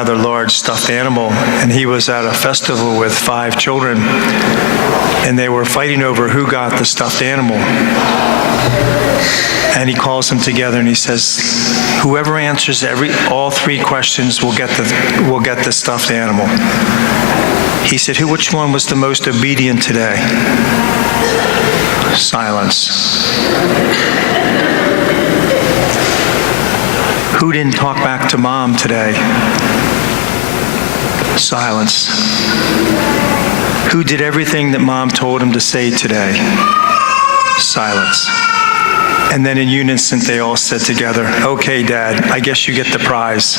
rather large stuffed animal, and he was at a festival with 5 children, and they were fighting over who got the stuffed animal. And he calls them together and he says, whoever answers all 3 questions will get the stuffed animal. He said, which one was the most obedient today? Silence. Who didn't talk back to mom today? Silence. Who did everything that mom told him to say today? Silence. And then in unison, they all said together, okay, Dad, I guess you get the prize.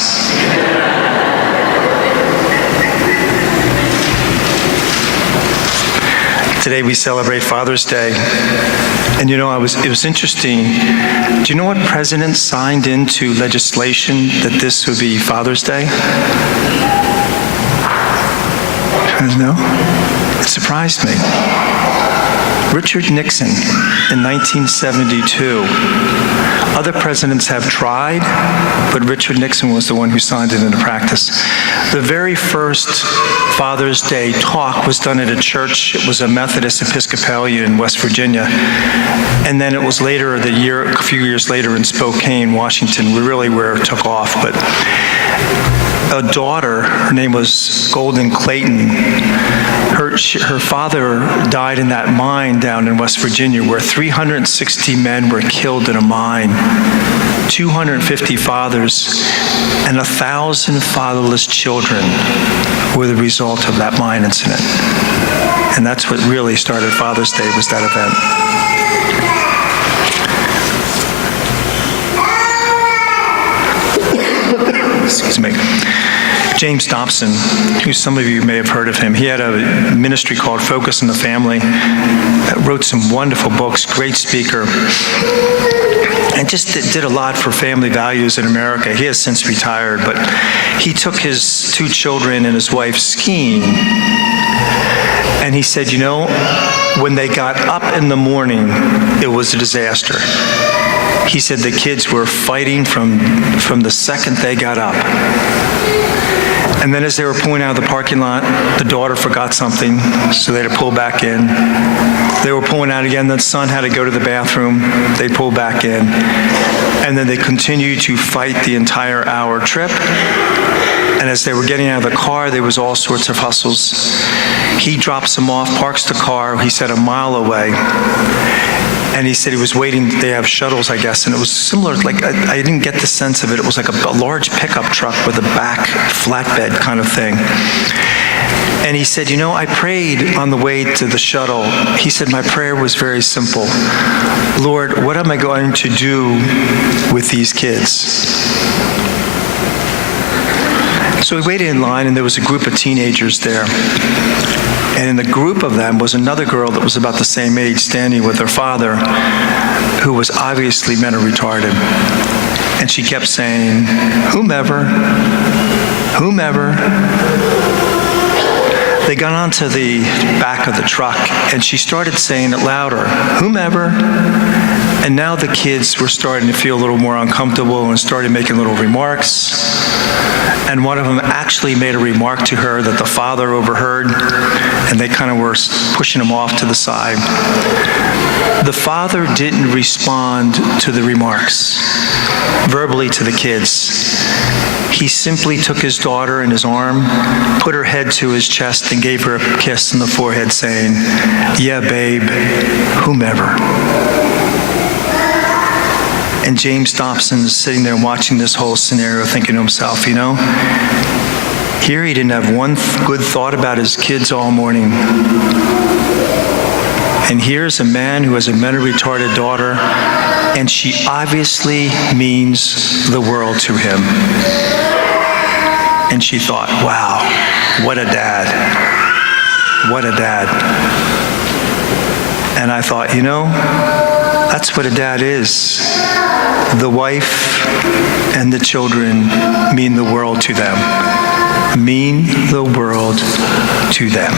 Today we celebrate Father's Day. And it was interesting. Do you know what president signed into legislation that this would be Father's Day? No? It surprised me. Richard Nixon in 1972. Other presidents have tried, but Richard Nixon was the one who signed it into practice. The very first Father's Day talk was done at a church. It was a Methodist Episcopalian in West Virginia. And then it was later, a few years later in Spokane, Washington, really where it took off. But a daughter, her name was Golden Clayton, her father died in that mine down in West Virginia where 360 men were killed in a mine, 250 fathers, and 1,000 fatherless children were the result of that mine incident. And that's what really started Father's Day, was that event. Excuse me. James Dobson, who some of you may have heard of him, he had a ministry called Focus on the Family, wrote some wonderful books, great speaker, and just did a lot for family values in America. He has since retired, but he took his 2 children and his wife skiing, and he said, when they got up in the morning, it was a disaster. He said the kids were fighting from the second they got up. And then as they were pulling out of the parking lot, the daughter forgot something, so they had to pull back in. They were pulling out again, the son had to go to the bathroom, they pulled back in. And then they continued to fight the entire hour trip. And as they were getting out of the car, there was all sorts of hustles. He drops them off, parks the car, he said, a mile away. And he said he was waiting, they have shuttles, I guess, and it was similar, like, I didn't get the sense of it. It was like a large pickup truck with a back flatbed kind of thing. And he said, I prayed on the way to the shuttle. He said, my prayer was very simple. Lord, what am I going to do with these kids? So we waited in line, and there was a group of teenagers there. And in the group of them was another girl that was about the same age standing with her father, who was obviously mentally retarded. And she kept saying, whomever. They got onto the back of the truck, and she started saying it louder, whomever. And now the kids were starting to feel a little more uncomfortable and started making little remarks. And one of them actually made a remark to her that the father overheard, and they kind of were pushing him off to the side. The father didn't respond to the remarks verbally to the kids. He simply took his daughter in his arm, put her head to his chest, and gave her a kiss on the forehead, saying, yeah, babe, whomever. And James Dobson's sitting there watching this whole scenario, thinking to himself, here he didn't have one good thought about his kids all morning. And here's a man who has a mentally retarded daughter, and she obviously means the world to him. And she thought, wow, what a dad. What a dad. And I thought, that's what a dad is. The wife and the children mean the world to them. Mean the world to them.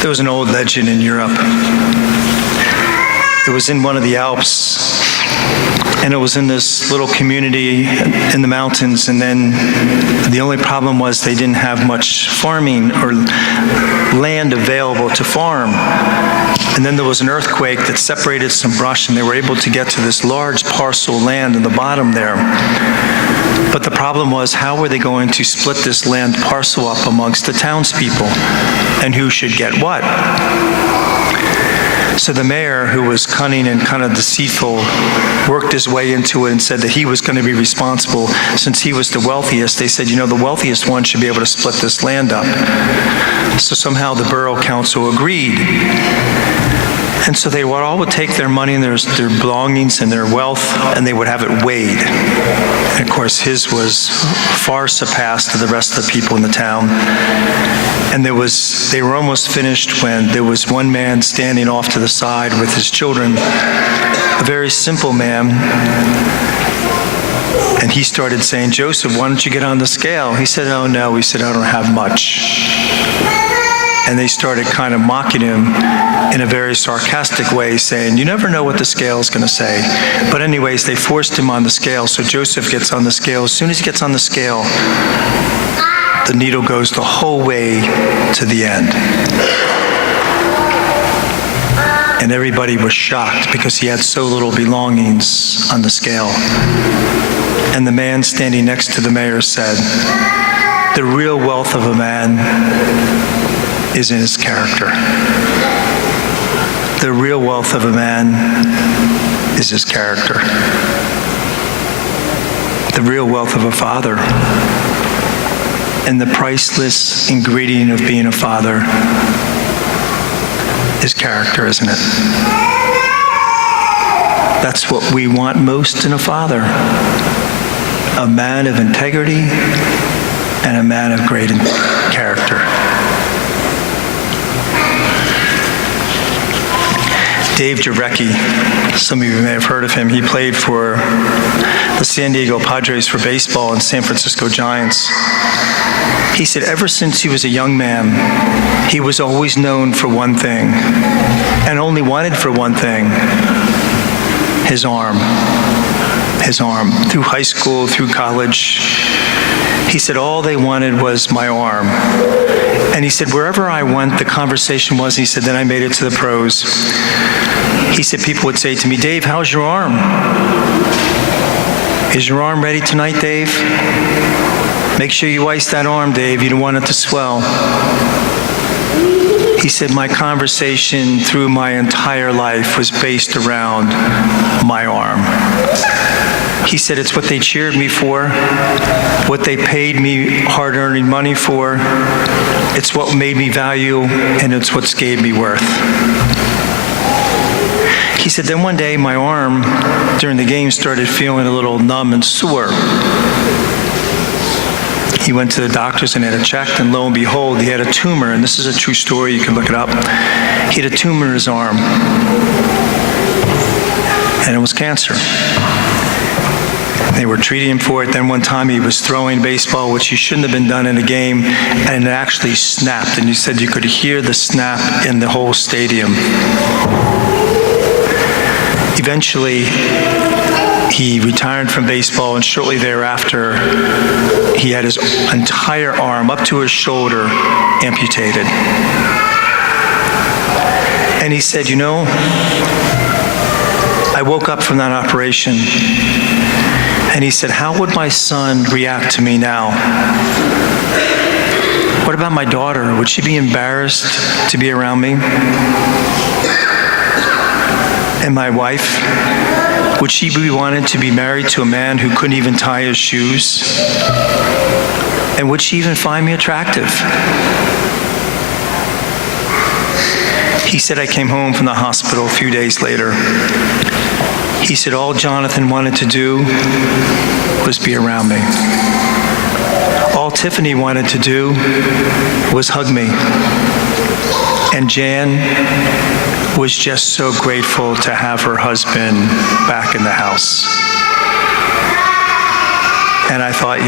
There was an old legend in Europe. It was in one of the Alps. And it was in this little community in the mountains, and then the only problem was they didn't have much farming or land available to farm. And then there was an earthquake that separated some brush, and they were able to get to this large parcel of land in the bottom there. But the problem was, how were they going to split this land parcel up amongst the townspeople, and who should get what? So the mayor, who was cunning and kind of deceitful, worked his way into it and said that he was going to be responsible since he was the wealthiest. They said, the wealthiest one should be able to split this land up. So somehow the borough council agreed. And so they all would take their money and their belongings and their wealth, and they would have it weighed. And of course, his was far surpassed to the rest of the people in the town. And they were almost finished when there was one man standing off to the side with his children, a very simple man. And he started saying, "Joseph, why don't you get on the scale?" He said, "Oh, no." He said, "I don't have much." And they started kind of mocking him in a very sarcastic way, saying, "You never know what the scale is going to say." But anyways, they forced him on the scale. So Joseph gets on the scale. As soon as he gets on the scale, the needle goes the whole way to the end. And everybody was shocked because he had so little belongings on the scale. And the man standing next to the mayor said, "The real wealth of a man is in his character. The real wealth of a man is his character. The real wealth of a father, and the priceless ingredient of being a father, is character, isn't it? That's what we want most in a father. A man of integrity and a man of great character." Dave Jarecki, some of you may have heard of him. He played for the San Diego Padres for baseball and San Francisco Giants. He said ever since he was a young man, he was always known for one thing, and only wanted for one thing: his arm. His arm. Through high school, through college, he said all they wanted was my arm. And he said wherever I went, the conversation was, he said, then I made it to the pros. He said people would say to me, "Dave, how's your arm? Is your arm ready tonight, Dave? Make sure you ice that arm, Dave. You don't want it to swell." He said my conversation through my entire life was based around my arm. He said it's what they cheered me for, what they paid me hard-earned money for. It's what made me value, and it's what gave me worth. He said then one day my arm during the game started feeling a little numb and sore. He went to the doctors and had it checked, and lo and behold, he had a tumor. And this is a true story, you can look it up. He had a tumor in his arm, and it was cancer. They were treating him for it. Then one time he was throwing baseball, which he shouldn't have been done in a game, and it actually snapped. And he said you could hear the snap in the whole stadium. Eventually, he retired from baseball, and shortly thereafter, he had his entire arm up to his shoulder amputated. And he said, I woke up from that operation, and he said, how would my son react to me now? What about my daughter? Would she be embarrassed to be around me? And my wife? Would she be wanted to be married to a man who couldn't even tie his shoes? And would she even find me attractive? He said I came home from the hospital a few days later. He said all Jonathan wanted to do was be around me. All Tiffany wanted to do was hug me. And Jan was just so grateful to have her husband back in the house. And I thought,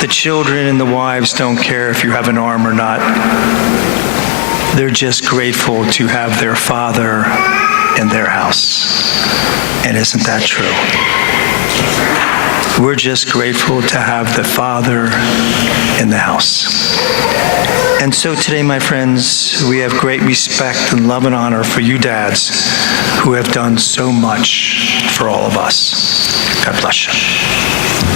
the children and the wives don't care if you have an arm or not. They're just grateful to have their father in their house. And isn't that true? We're just grateful to have the Father in the house. And so today, my friends, we have great respect and love and honor for you dads who have done so much for all of us. God bless you.